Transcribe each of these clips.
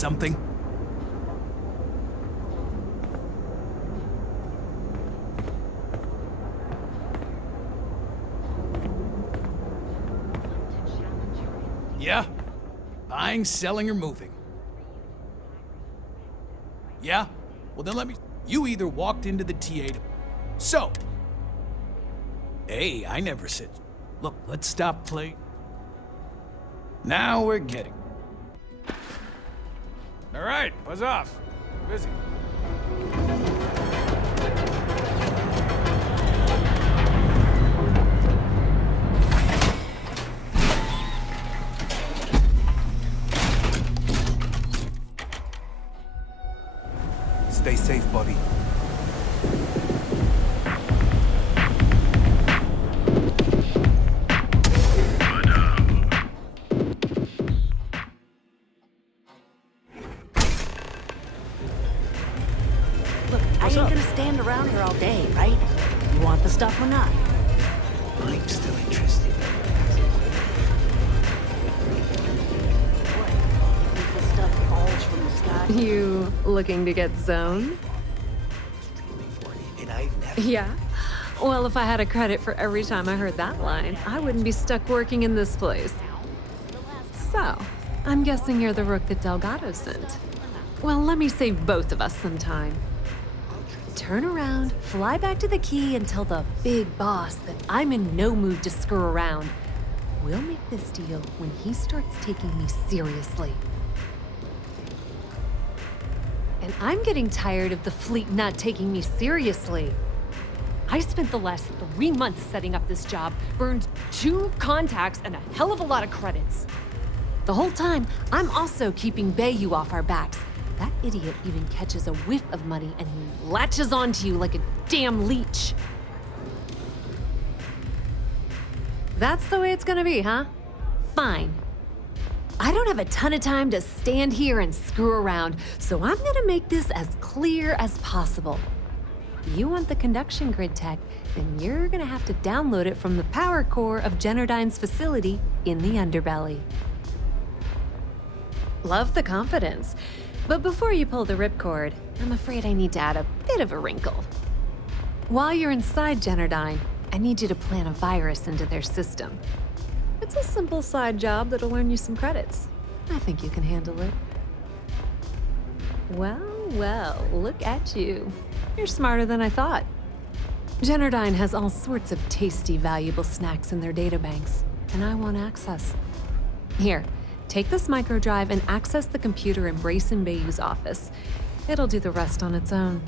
something? Yeah? Buying, selling, or moving? Yeah? Well then let me... You either walked into the TA to... So! Hey, I never said... Look, let's stop playing. Now we're getting... All right, buzz off. Busy. Stay safe, buddy. Look, I ain't gonna stand around here all day, right? You want the stuff or not? I'm still interested. What? Think the stuff falls from the sky? You looking to get zoned? And I've never... Yeah? Well, if I had a credit for every time I heard that line, I wouldn't be stuck working in this place. So, I'm guessing you're the rook that Delgado sent. Well, let me save both of us some time. Turn around, fly back to the key, and tell the big boss that I'm in no mood to screw around. We'll make this deal when he starts taking me seriously. And I'm getting tired of the fleet not taking me seriously. I spent the last 3 months setting up this job, burned 2 contacts and a hell of a lot of credits. The whole time, I'm also keeping Bayu off our backs. That idiot even catches a whiff of money and he latches onto you like a damn leech. That's the way it's gonna be, huh? Fine. I don't have a ton of time to stand here and screw around, so I'm gonna make this as clear as possible. You want the conduction grid tech, then you're gonna have to download it from the power core of Generdyne's facility in the underbelly. Love the confidence, but before you pull the ripcord, I'm afraid I need to add a bit of a wrinkle. While you're inside Generdyne, I need you to plant a virus into their system. It's a simple side job that'll earn you some credits. I think you can handle it. Well, well, look at you. You're smarter than I thought. Generdyne has all sorts of tasty, valuable snacks in their databanks, and I want access. Here, take this microdrive and access the computer in Breyson Bayu's office. It'll do the rest on its own.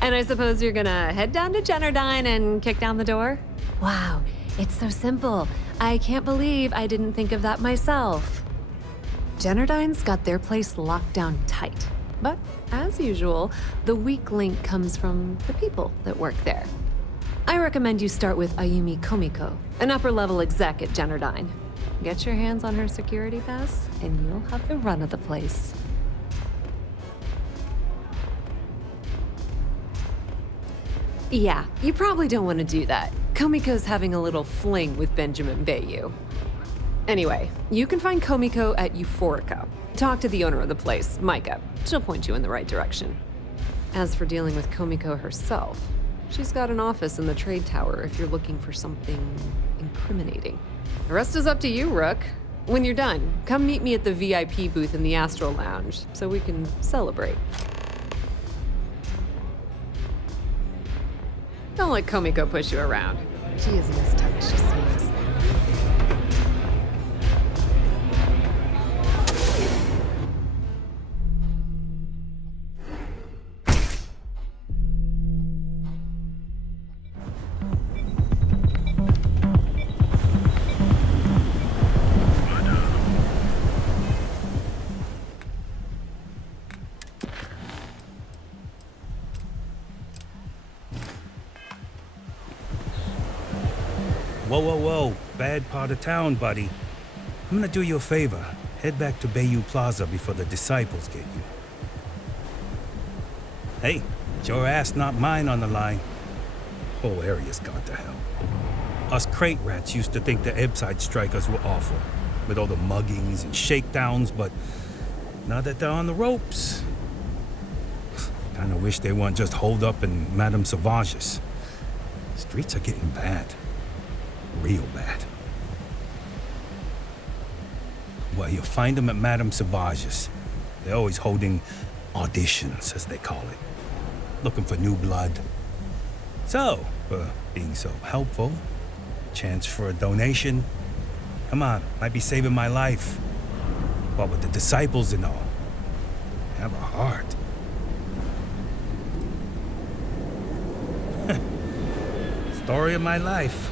And I suppose you're gonna head down to Generdyne and kick down the door? Wow, it's so simple. I can't believe I didn't think of that myself. Generdyne's got their place locked down tight. But, as usual, the weak link comes from the people that work there. I recommend you start with Ayumi Komiko, an upper-level exec at Generdyne. Get your hands on her security pass, and you'll have the run of the place. Yeah, you probably don't want to do that. Komiko's having a little fling with Benjamin Bayu. Anyway, you can find Komiko at Euphorica. Talk to the owner of the place, Myka. She'll point you in the right direction. As for dealing with Komiko herself, she's got an office in the trade tower if you're looking for something incriminating. The rest is up to you, Rook. When you're done, come meet me at the VIP booth in the Astral Lounge so we can celebrate. Don't let Komiko push you around. She isn't as tough as she seems. Whoa, whoa, whoa. Bad part of town, buddy. I'm gonna do you a favor. Head back to Bayu Plaza before the disciples get you. Hey, it's your ass, not mine on the line. Whole area's gone to hell. Us crate rats used to think the Ebside strikers were awful, with all the muggings and shakedowns, but Now that they're on the ropes. Kinda wish they weren't just holed up in Madame Sauvage's. Streets are getting bad. Real bad. Well, you'll find them at Madame Sauvage's. They're always holding auditions, as they call it. Looking for new blood. So, for being so helpful, chance for a donation. Come on, might be saving my life. What with the disciples and all. Have a heart. Story of my life.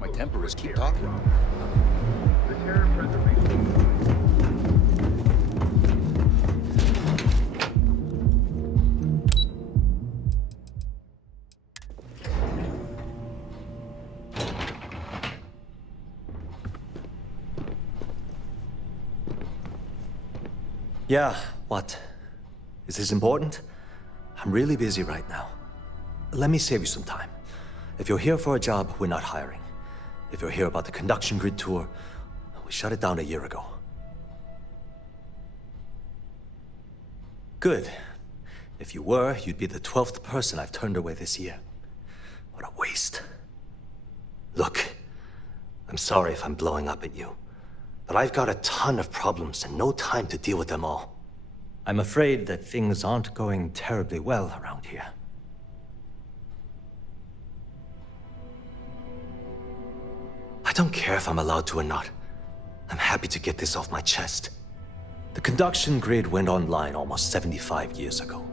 My temperers keep talking. Yeah, what? Is this important? I'm really busy right now. Let me save you some time. If you're here for a job, we're not hiring. If you're here about the conduction grid tour, we shut it down a year ago. Good. If you were, you'd be the 12th person I've turned away this year. What a waste. Look, I'm sorry if I'm blowing up at you, but I've got a ton of problems and no time to deal with them all. I'm afraid that things aren't going terribly well around here. I don't care if I'm allowed to or not. I'm happy to get this off my chest. The conduction grid went online almost 75 years ago.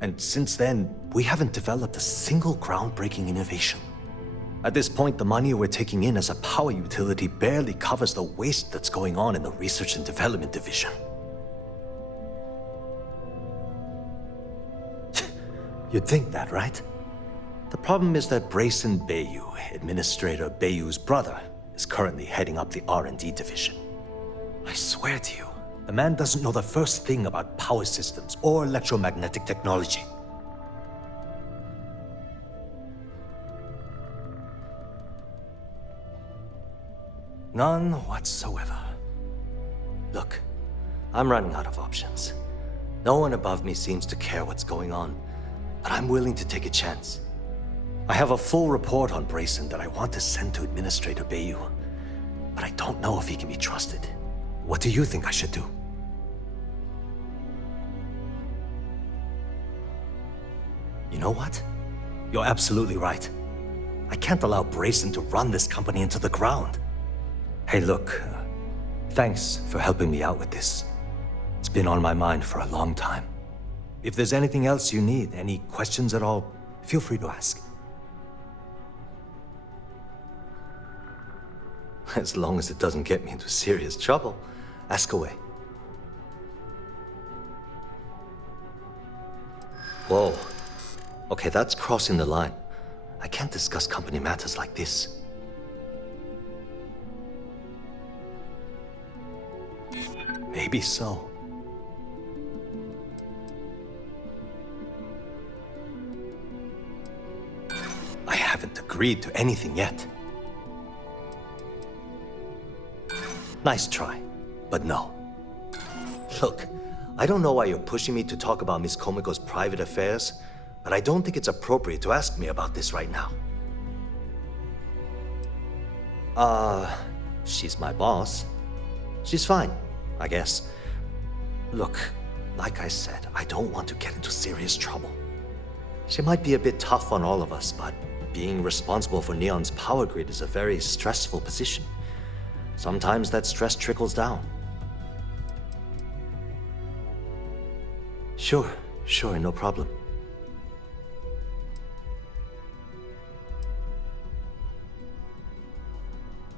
And since then, we haven't developed a single groundbreaking innovation. At this point, the money we're taking in as a power utility barely covers the waste that's going on in the research and development division. You'd think that, right? The problem is that Breyson Bayu, Administrator Bayu's brother, is currently heading up the R&D division. I swear to you, the man doesn't know the first thing about power systems or electromagnetic technology. None whatsoever. Look, I'm running out of options. No one above me seems to care what's going on, but I'm willing to take a chance. I have a full report on Brayson that I want to send to Administrator Bayu, but I don't know if he can be trusted. What do you think I should do? You know what? You're absolutely right. I can't allow Brayson to run this company into the ground. Hey, look, thanks for helping me out with this. It's been on my mind for a long time. If there's anything else you need, any questions at all, feel free to ask. As long as it doesn't get me into serious trouble, ask away. Whoa. Okay, that's crossing the line. I can't discuss company matters like this. Maybe so. I haven't agreed to anything yet. Nice try, but no. Look, I don't know why you're pushing me to talk about Miss Komiko's private affairs, but I don't think it's appropriate to ask me about this right now. She's my boss. She's fine. I guess. Look, like I said, I don't want to get into serious trouble. She might be a bit tough on all of us, but being responsible for Neon's power grid is a very stressful position. Sometimes that stress trickles down. Sure, no problem.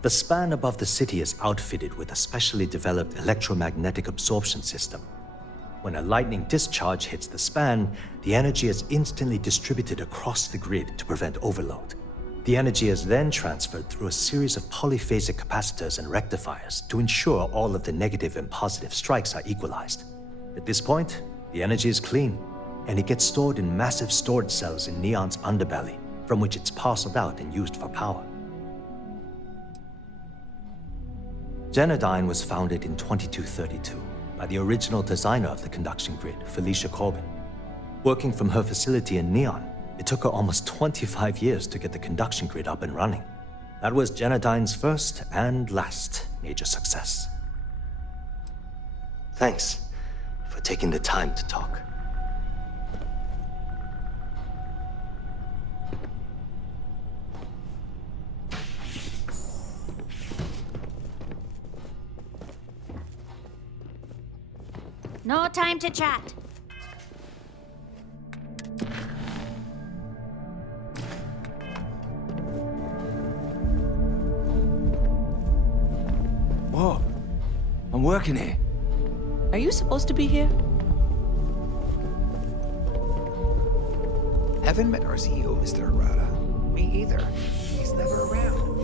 The span above the city is outfitted with a specially developed electromagnetic absorption system. When a lightning discharge hits the span, the energy is instantly distributed across the grid to prevent overload. The energy is then transferred through a series of polyphasic capacitors and rectifiers to ensure all of the negative and positive strikes are equalized. At this point, the energy is clean, and it gets stored in massive storage cells in Neon's underbelly, from which it's parceled out and used for power. Generdyne was founded in 2232 by the original designer of the conduction grid, Felicia Corbin. Working from her facility in Neon, it took her almost 25 years to get the conduction grid up and running. That was Generdyne's first and last major success. Thanks for taking the time to talk. No time to chat. Whoa. I'm working here. Are you supposed to be here? Haven't met our CEO, Mr. Arata. Me either. He's never around.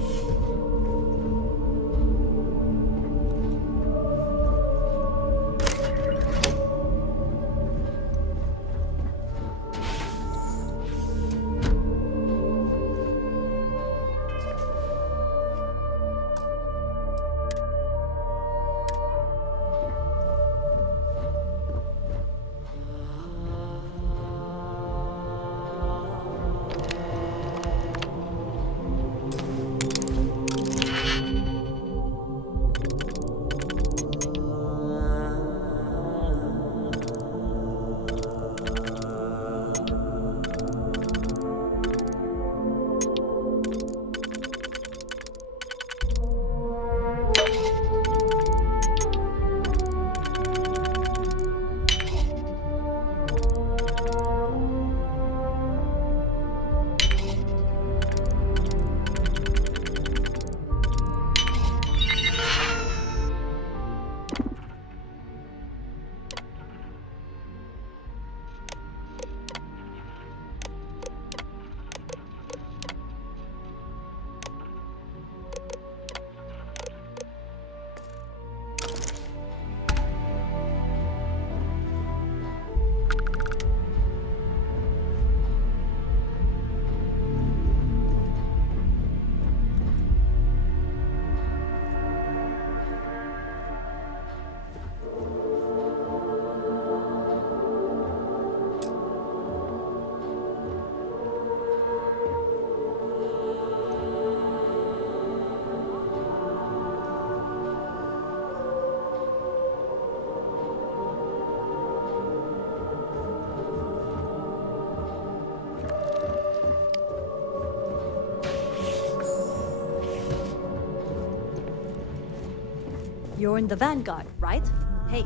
You're in the Vanguard, right? Hey,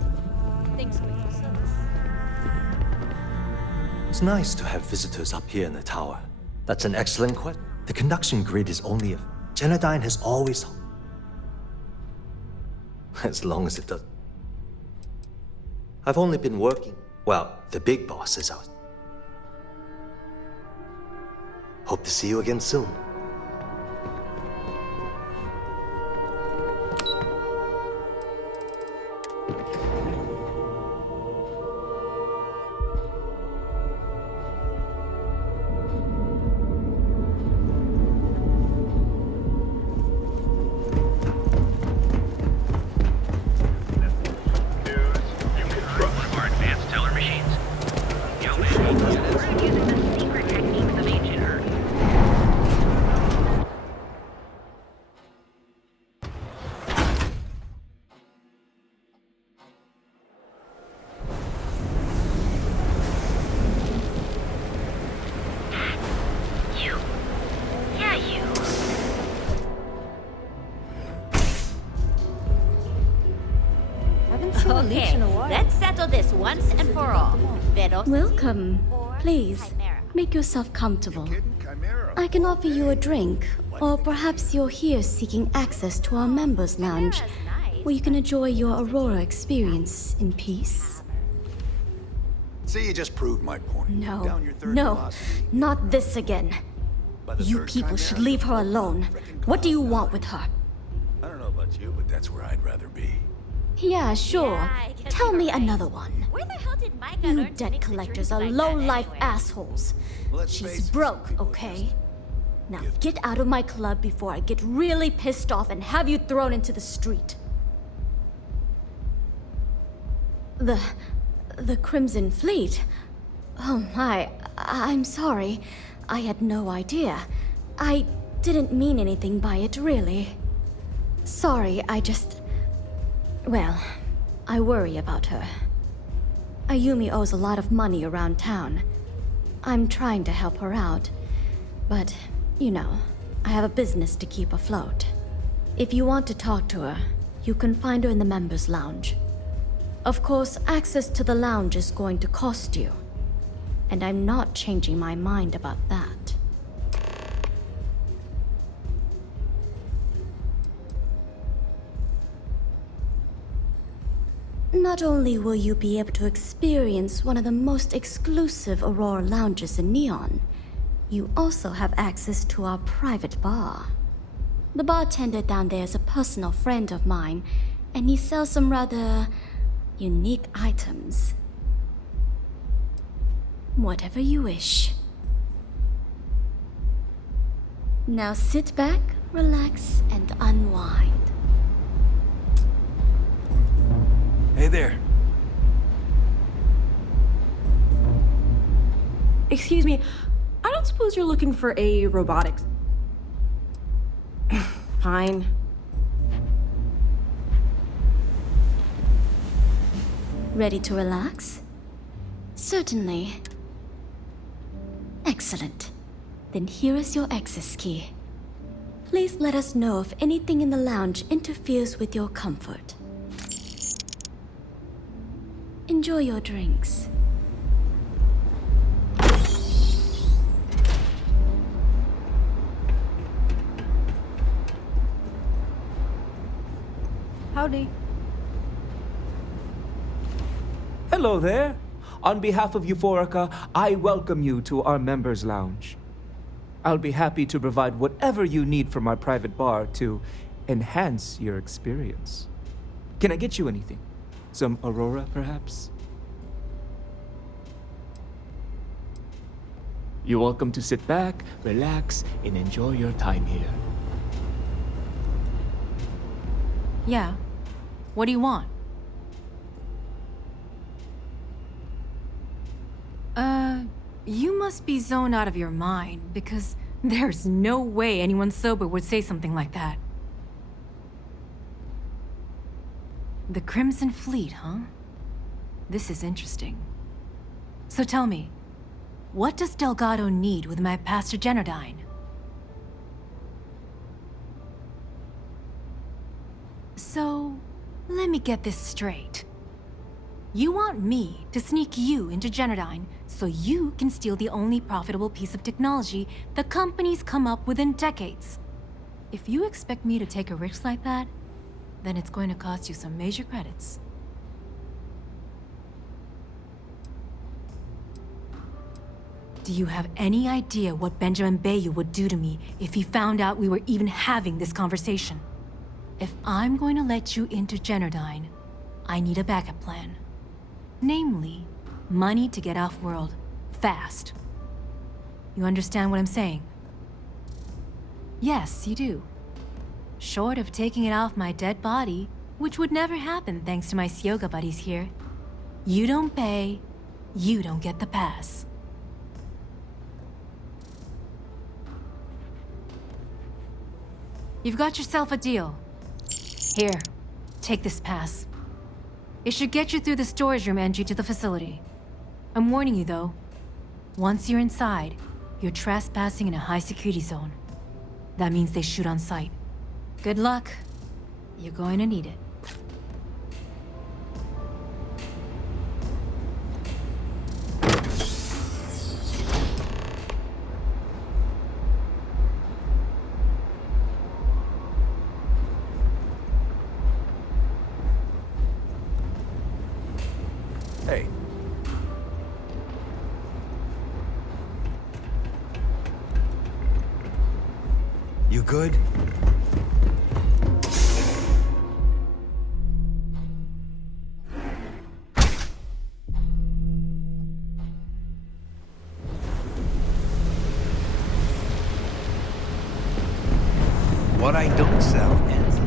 thanks for your service. It's nice to have visitors up here in the tower. That's an excellent question. The conduction grid is only a... Generdyne has always... As long as it does... I've only been working... Well, the big boss is out. Hope to see you again soon. once and for all. Welcome. Please, make yourself comfortable. I can offer you a drink, or perhaps you're here seeking access to our members' lounge, where you can enjoy your Aurora experience in peace. See, you just proved my point. No, Down your third no, velocity. not this again. By the You third people chimera, should leave her alone. frickin' What do you clown want down. with her? I don't know about you, but that's where I'd rather be. Yeah, sure. Yeah, I guess Tell you're me right. another one. Where the hell did Myka You learn to debt mix the collectors drinks are like that low-life anyway? assholes. Well, let's face She's it, broke, people okay? just Now give- get out of my club before I get really pissed off and have you thrown into the street. The Crimson Fleet? Oh my, I'm sorry. I had no idea. I didn't mean anything by it, really. Sorry, well, I worry about her. Ayumi owes a lot of money around town. I'm trying to help her out. But, you know, I have a business to keep afloat. If you want to talk to her, you can find her in the members' lounge. Of course, access to the lounge is going to cost you. And I'm not changing my mind about that. Not only will you be able to experience one of the most exclusive Aurora lounges in Neon, you also have access to our private bar. The bartender down there is a personal friend of mine, and he sells some rather unique items. Whatever you wish. Now sit back, relax, and unwind. Hey there. Excuse me, I don't suppose you're looking for a robotics... Fine. Ready to relax? Certainly. Excellent. Then here is your access key. Please let us know if anything in the lounge interferes with your comfort. Enjoy your drinks. Howdy. Hello there. On behalf of Euphorica, I welcome you to our members' lounge. I'll be happy to provide whatever you need from our private bar to enhance your experience. Can I get you anything? Some Aurora, perhaps? You're welcome to sit back, relax, and enjoy your time here. Yeah. What do you want? You must be zoned out of your mind, because there's no way anyone sober would say something like that. The Crimson Fleet, huh? This is interesting. So tell me, what does Delgado need with my pastor Generdyne? So, let me get this straight. You want me to sneak you into Generdyne so you can steal the only profitable piece of technology the company's come up with in decades. If you expect me to take a risk like that, then it's going to cost you some major credits. Do you have any idea what Benjamin Bayu would do to me if he found out we were even having this conversation? If I'm going to let you into Generdyne, I need a backup plan. Namely, money to get off-world, fast. You understand what I'm saying? Yes, you do. Short of taking it off my dead body, which would never happen thanks to my Syoga buddies here. You don't pay, you don't get the pass. You've got yourself a deal. Here, take this pass. It should get you through the storage room entry to the facility. I'm warning you though, once you're inside, you're trespassing in a high-security zone. That means they shoot on sight. Good luck. You're going to need it. You good? What I don't sell ends.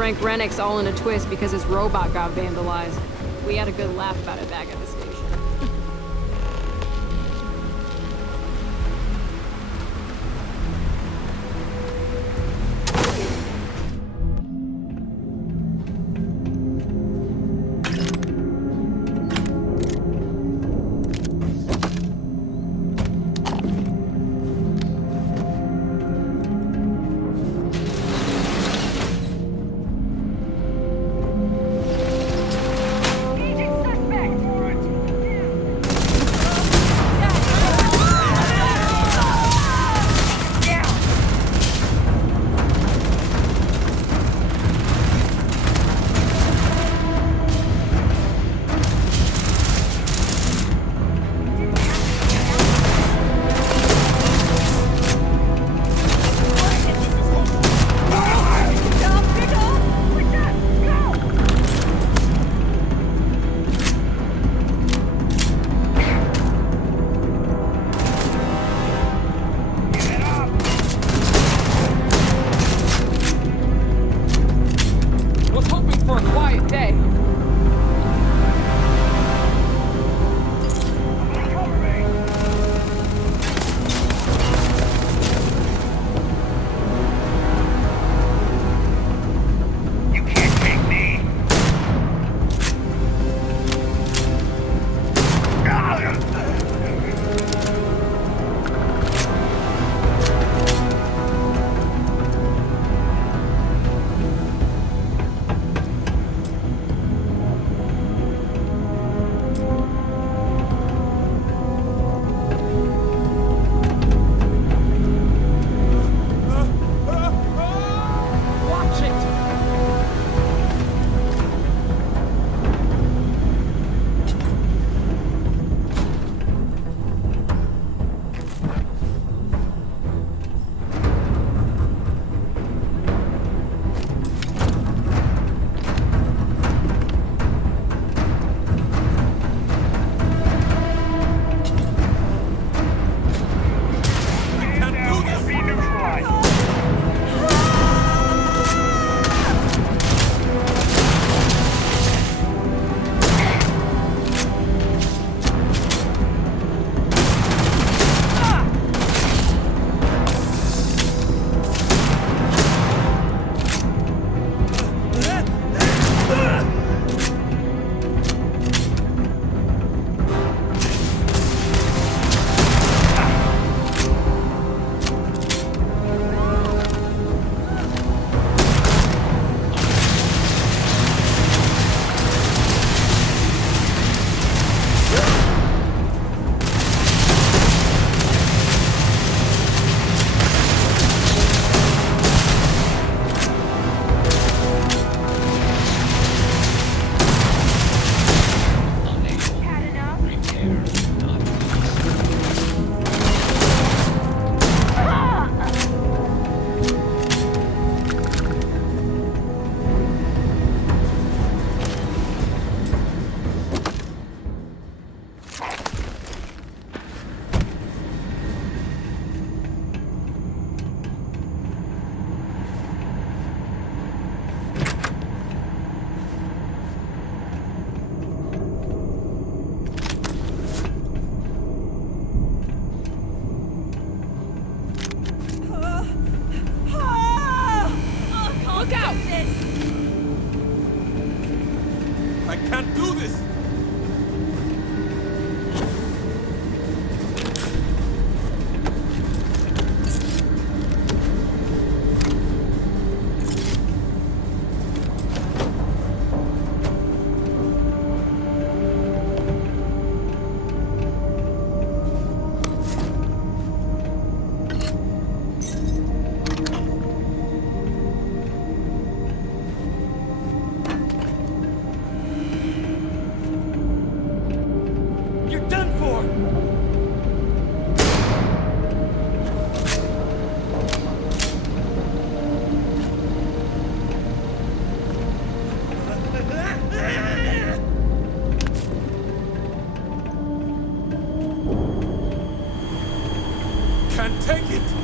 Frank Rennick's all in a twist because his robot got vandalized. We had a good laugh about it back at the station. Can't take it!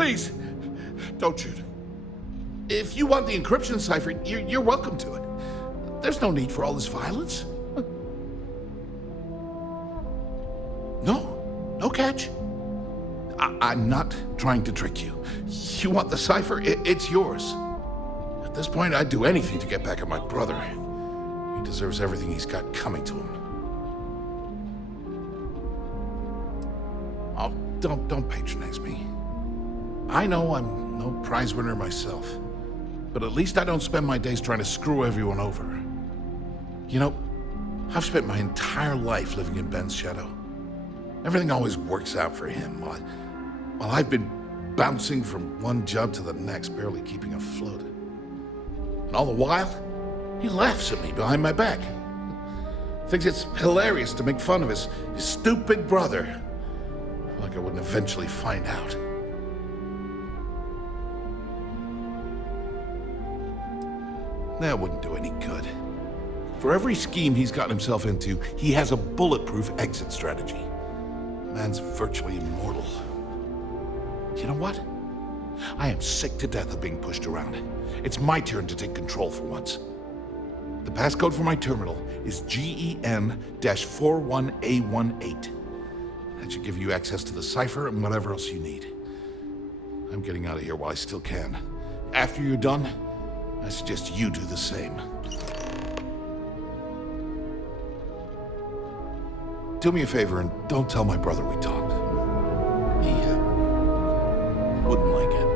Please, don't shoot. If you want the encryption cipher, you're welcome to it. There's no need for all this violence. No catch. I'm not trying to trick you. You want the cipher? It's yours. At this point, I'd do anything to get back at my brother. He deserves everything he's got coming to him. Oh, don't patronize me. I know I'm no prize winner myself, but at least I don't spend my days trying to screw everyone over. You know, I've spent my entire life living in Ben's shadow. Everything always works out for him, while I've been bouncing from one job to the next, barely keeping afloat. And all the while, he laughs at me behind my back. Thinks it's hilarious to make fun of his stupid brother. Like I wouldn't eventually find out. That wouldn't do any good. For every scheme he's gotten himself into, he has a bulletproof exit strategy. Man's virtually immortal. You know what? I am sick to death of being pushed around. It's my turn to take control for once. The passcode for my terminal is GEN-41A18. That should give you access to the cipher and whatever else you need. I'm getting out of here while I still can. After you're done, I suggest you do the same. Do me a favor and don't tell my brother we talked. He wouldn't like it.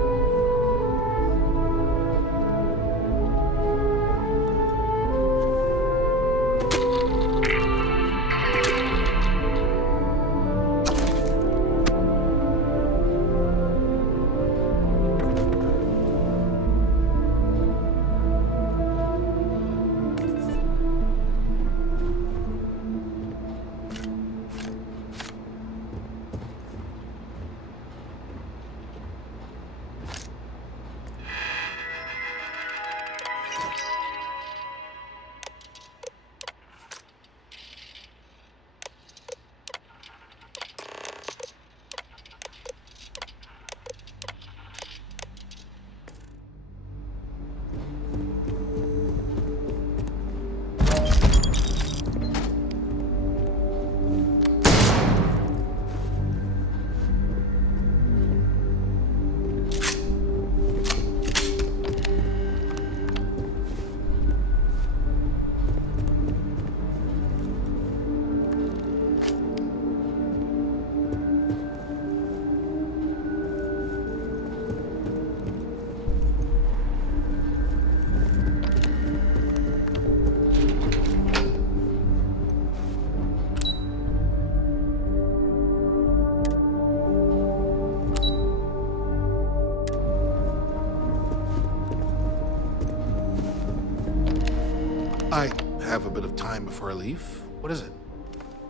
I have a bit of time before I leave. What is it?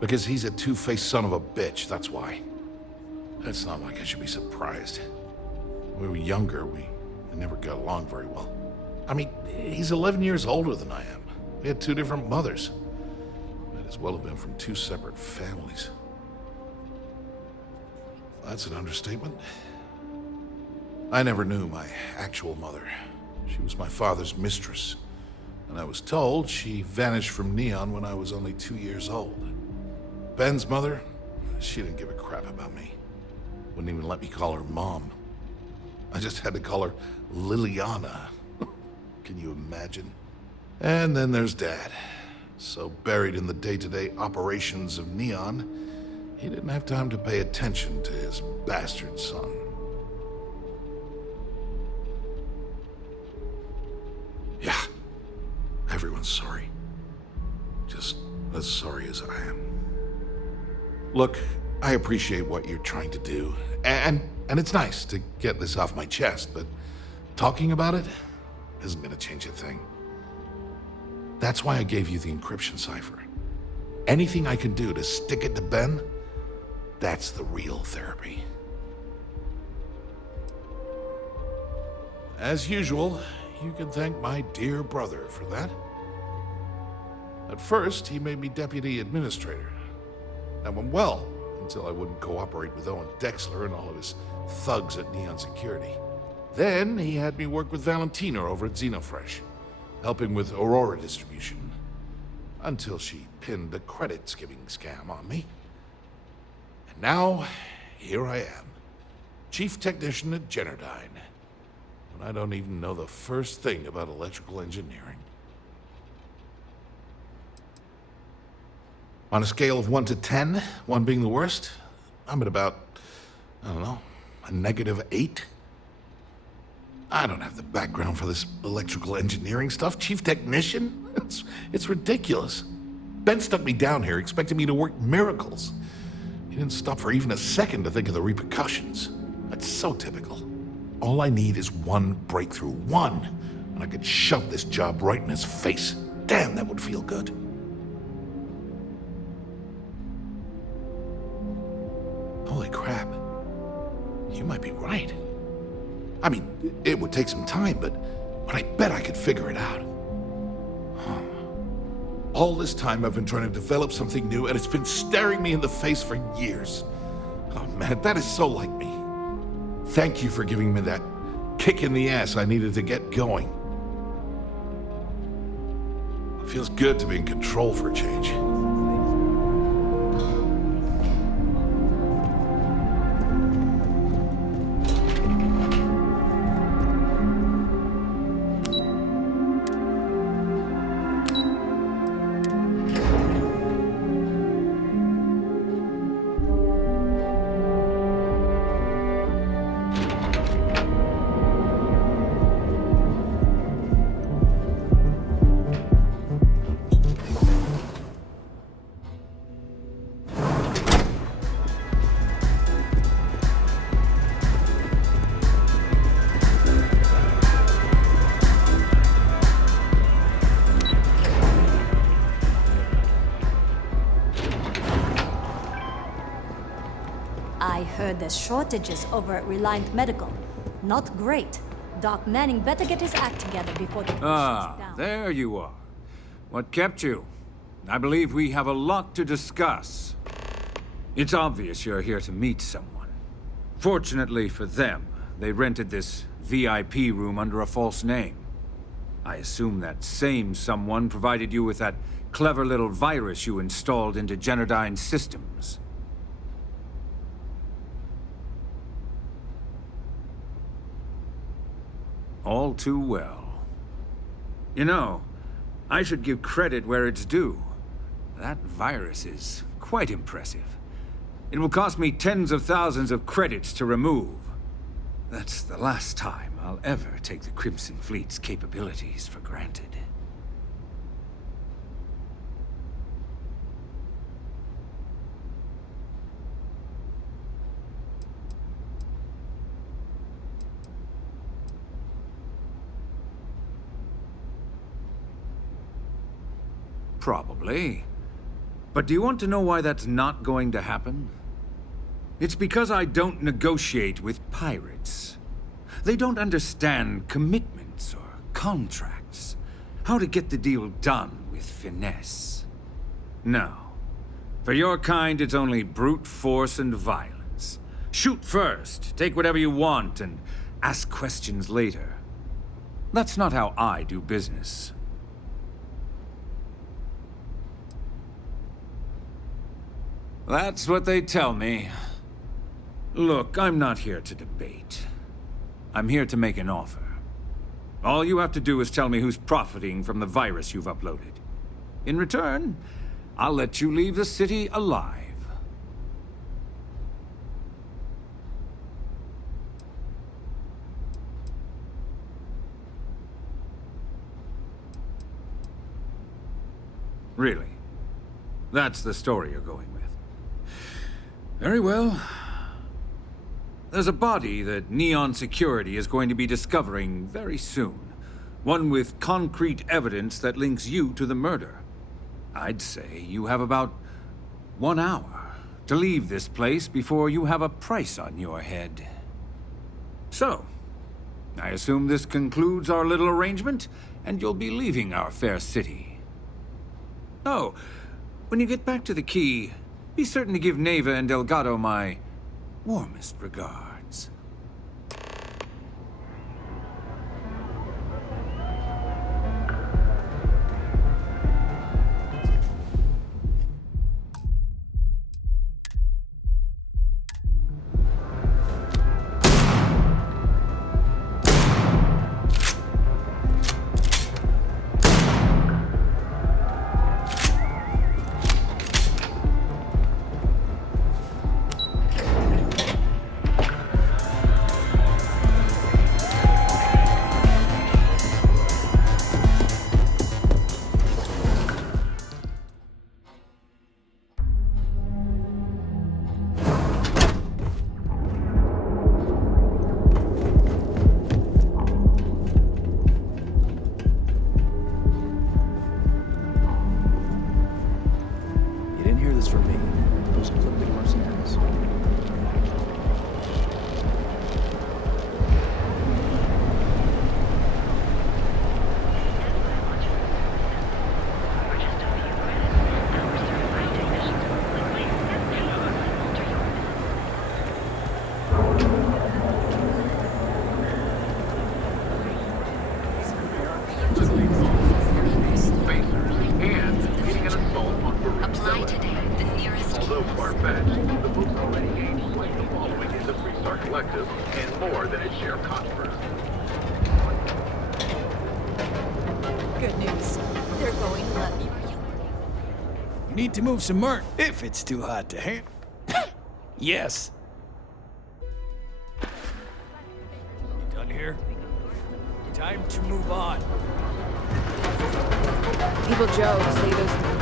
Because he's a two-faced son of a bitch, that's why. It's not like I should be surprised. When we were younger, we never got along very well. I mean, he's 11 years older than I am. We had two different mothers. Might as well have been from two separate families. That's an understatement. I never knew my actual mother. She was my father's mistress. And I was told she vanished from Neon when I was only 2 years old. Ben's mother, she didn't give a crap about me. Wouldn't even let me call her Mom. I just had to call her Liliana. Can you imagine? And then there's Dad. So buried in the day-to-day operations of Neon, he didn't have time to pay attention to his bastard son. Yeah. Everyone's sorry. Just as sorry as I am. Look, I appreciate what you're trying to do, and it's nice to get this off my chest, but talking about it isn't gonna change a thing. That's why I gave you the encryption cipher. Anything I can do to stick it to Ben, that's the real therapy. As usual, you can thank my dear brother for that. At first, he made me deputy administrator. That went well until I wouldn't cooperate with Owen Dexler and all of his thugs at Neon Security. Then he had me work with Valentina over at Xenofresh, helping with Aurora distribution, until she pinned a credit skimming scam on me. And now, here I am, chief technician at Generdyne, and I don't even know the first thing about electrical engineering. On a scale of 1 to 10, 1 being the worst, I'm at about, I don't know, a -8. I don't have the background for this electrical engineering stuff. Chief technician? It's ridiculous. Ben stuck me down here expecting me to work miracles. He didn't stop for even a second to think of the repercussions. That's so typical. All I need is one breakthrough, one, and I could shove this job right in his face. Damn, that would feel good. Holy crap. You might be right. I mean, it would take some time, but I bet I could figure it out. Huh. All this time I've been trying to develop something new, and it's been staring me in the face for years. Oh man, that is so like me. Thank you for giving me that kick in the ass I needed to get going. It feels good to be in control for a change. There's shortages over at Reliant Medical. Not great. Doc Manning better get his act together before the place shuts down. There you are. What kept you? I believe we have a lot to discuss. It's obvious you're here to meet someone. Fortunately for them, they rented this VIP room under a false name. I assume that same someone provided you with that clever little virus you installed into Generdyne's systems. All too well. You know, I should give credit where it's due. That virus is quite impressive. It will cost me tens of thousands of credits to remove. That's the last time I'll ever take the Crimson Fleet's capabilities for granted. Probably. But do you want to know why that's not going to happen? It's because I don't negotiate with pirates. They don't understand commitments or contracts. How to get the deal done with finesse. No. For your kind, it's only brute force and violence. Shoot first, take whatever you want, and ask questions later. That's not how I do business. That's what they tell me. Look, I'm not here to debate. I'm here to make an offer. All you have to do is tell me who's profiting from the virus you've uploaded. In return, I'll let you leave the city alive. Really? That's the story you're going with. Very well. There's a body that Neon Security is going to be discovering very soon. One with concrete evidence that links you to the murder. I'd say you have about 1 hour to leave this place before you have a price on your head. So, I assume this concludes our little arrangement, and you'll be leaving our fair city. Oh, when you get back to the key, Be certain to give Naeva and Delgado my warmest regards. Need to move some murk if it's too hot to handle. Yes. You done here? Time to move on. People joke, say those.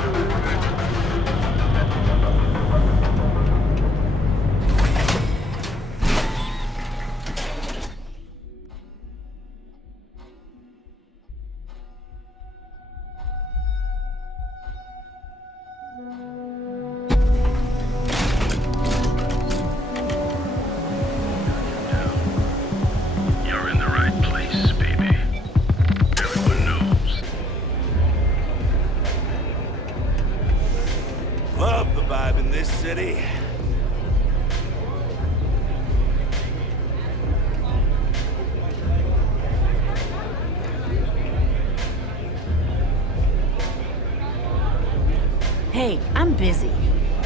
Hey, I'm busy.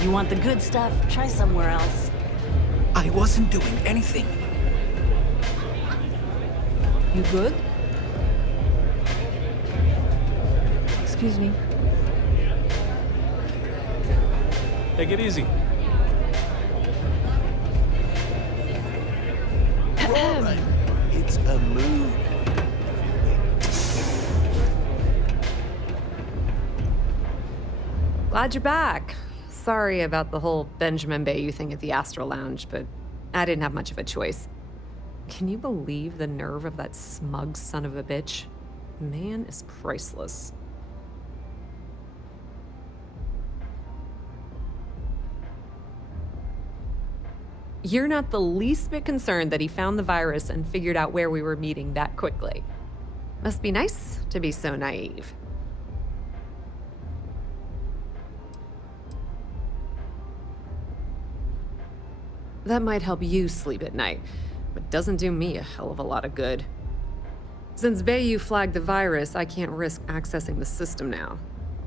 You want the good stuff? Try somewhere else. I wasn't doing anything. You good? Excuse me. Take it easy. All right. It's a mood. Glad you're back. Sorry about the whole Benjamin Bayu thing at the Astral Lounge, but I didn't have much of a choice. Can you believe the nerve of that smug son of a bitch? The man is priceless. You're not the least bit concerned that he found the virus and figured out where we were meeting that quickly. Must be nice to be so naive. That might help you sleep at night, but doesn't do me a hell of a lot of good. Since Bayu flagged the virus, I can't risk accessing the system now.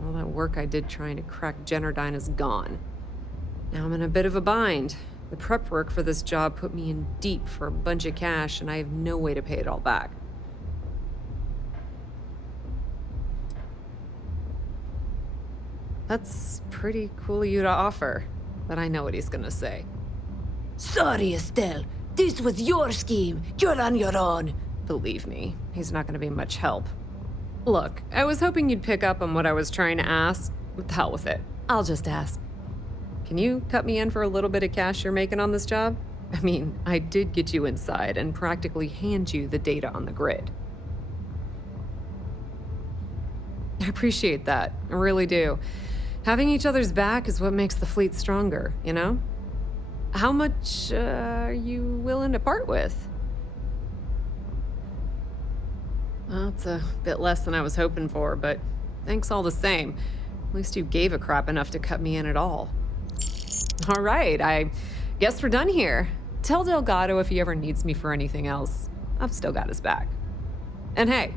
All that work I did trying to crack generdyne is gone. Now I'm in a bit of a bind. The prep work for this job put me in deep for a bunch of cash, and I have no way to pay it all back. That's pretty cool of you to offer, but I know what he's gonna say. Sorry, Estelle. This was your scheme. You're on your own. Believe me, he's not gonna be much help. Look, I was hoping you'd pick up on what I was trying to ask. What the hell with it? I'll just ask. Can you cut me in for a little bit of cash you're making on this job? I mean, I did get you inside and practically hand you the data on the grid. I appreciate that, I really do. Having each other's back is what makes the fleet stronger, you know? How much are you willing to part with? Well, it's a bit less than I was hoping for, but thanks all the same. At least you gave a crap enough to cut me in at all. All right, I guess we're done here. Tell Delgado if he ever needs me for anything else. I've still got his back. And hey,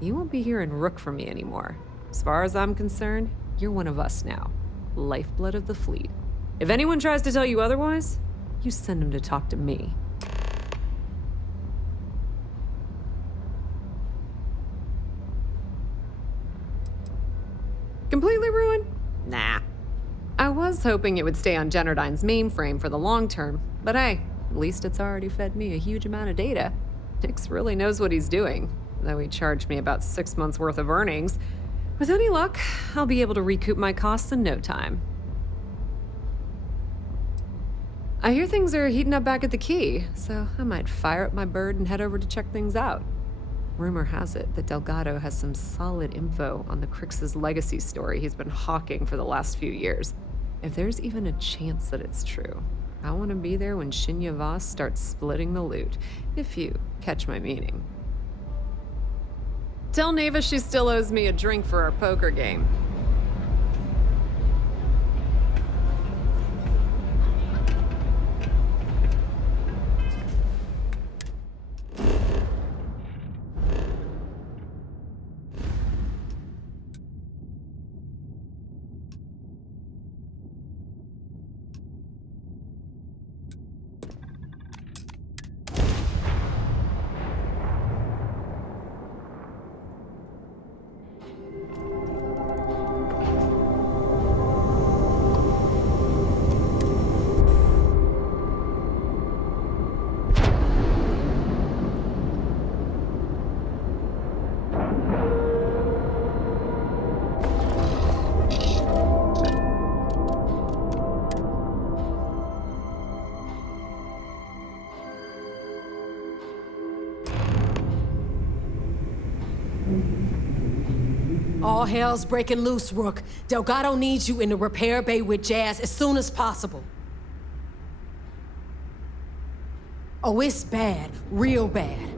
you won't be hearing Rook from me anymore. As far as I'm concerned, you're one of us now. Lifeblood of the fleet. If anyone tries to tell you otherwise, you send them to talk to me. Completely ruined? Nah. I was hoping it would stay on Generdyne's mainframe for the long term, but hey, at least it's already fed me a huge amount of data. Nix really knows what he's doing, though he charged me about 6 months' worth of earnings. With any luck, I'll be able to recoup my costs in no time. I hear things are heating up back at the Key, so I might fire up my bird and head over to check things out. Rumor has it that Delgado has some solid info on the Crix's legacy story he's been hawking for the last few years. If there's even a chance that it's true, I want to be there when Shinya Voss starts splitting the loot, if you catch my meaning. Tell Naeva she still owes me a drink for our poker game. All hell's breaking loose, Rook. Delgado needs you in the repair bay with Jazz as soon as possible. Oh, it's bad. Real bad.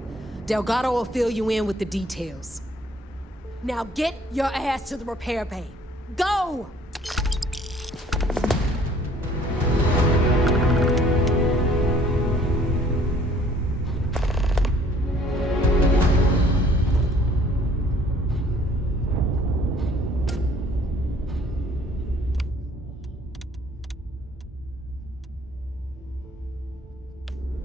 Delgado will fill you in with the details. Now get your ass to the repair bay. Go!